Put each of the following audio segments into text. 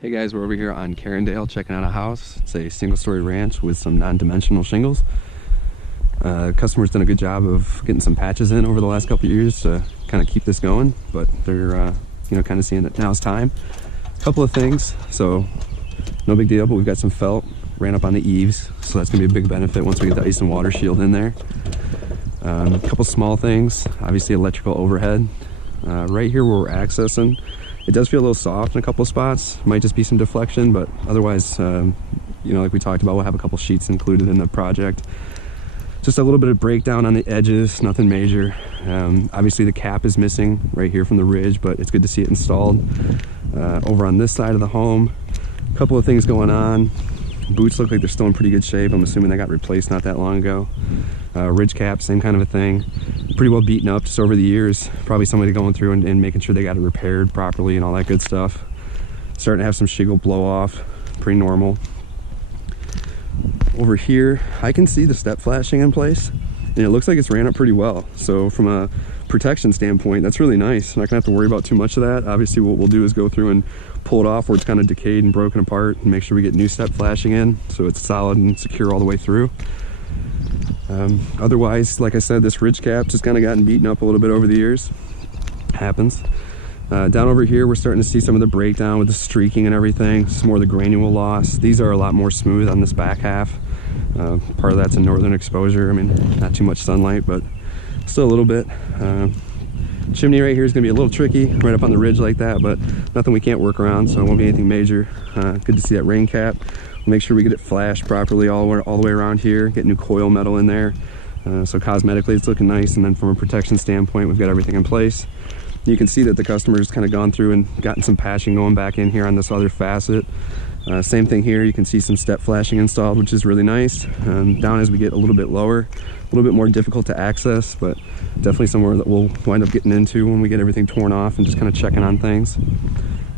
Hey guys, we're over here on Carindale checking out a house. It's a single-story ranch with some non-dimensional shingles. Customer's done a good job of getting some patches in over the last couple of years to kind of keep this going, but they're kind of seeing that now's time. A couple of things, so no big deal, but we've got some felt ran up on the eaves, so that's gonna be a big benefit once we get the ice and water shield in there. A couple small things, obviously electrical overhead. Right here where we're accessing, it does feel a little soft in a couple of spots. Might just be some deflection, but otherwise, like we talked about, we'll have a couple sheets included in the project. Just a little bit of breakdown on the edges, nothing major. Obviously the cap is missing right here from the ridge, but it's good to see it installed. Over on this side of the home, a couple of things going on. Boots look like they're still in pretty good shape. I'm assuming they got replaced not that long ago. Ridge cap, same kind of a thing. Pretty well beaten up just over the years. Probably somebody going through and making sure they got it repaired properly and all that good stuff. Starting to have some shingle blow off, pretty normal. Over here, I can see the step flashing in place, and it looks like it's ran up pretty well. So from a protection standpoint, that's really nice. I'm not gonna have to worry about too much of that. Obviously what we'll do is go through and pull it off where it's kind of decayed and broken apart and make sure we get new step flashing in so it's solid and secure all the way through. Otherwise, like I said, this ridge cap just kind of gotten beaten up a little bit over the years. Happens. Down over here, we're starting to see some of the breakdown with the streaking and everything. It's more of the granule loss. These are a lot more smooth on this back half. Part of that's a northern exposure. I mean, not too much sunlight, but still a little bit. Chimney right here is going to be a little tricky, right up on the ridge like that, but nothing we can't work around, so it won't be anything major. Good to see that rain cap. We'll make sure we get it flashed properly all the way around here, get new coil metal in there. So cosmetically it's looking nice, and then from a protection standpoint, we've got everything in place. You can see that the customer's kind of gone through and gotten some patching going back in here on this other facet. Same thing here, you can see some step flashing installed, which is really nice. Down as we get a little bit lower, a little bit more difficult to access, but definitely somewhere that we'll wind up getting into when we get everything torn off and just kind of checking on things.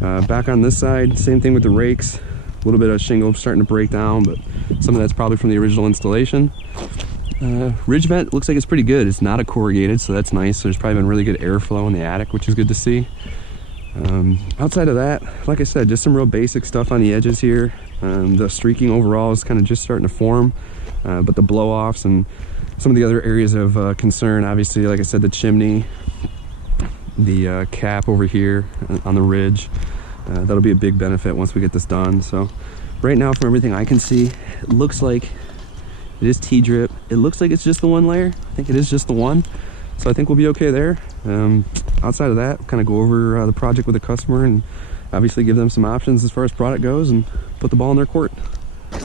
Back on this side, same thing with the rakes. A little bit of shingle starting to break down, but some of that's probably from the original installation. Ridge vent looks like it's pretty good. It's not a corrugated, so that's nice. There's probably been really good airflow in the attic, which is good to see. Outside of that, like I said, just some real basic stuff on the edges here. The streaking overall is kind of just starting to form, but the blow-offs and some of the other areas of concern, obviously, like I said, the chimney, the cap over here on the ridge, that'll be a big benefit once we get this done. So right now, from everything I can see, it looks like it is T-drip. It looks like it's just the one layer. I think it is just the one. So I think we'll be okay there. Outside of that, kind of go over the project with the customer and obviously give them some options as far as product goes and put the ball in their court.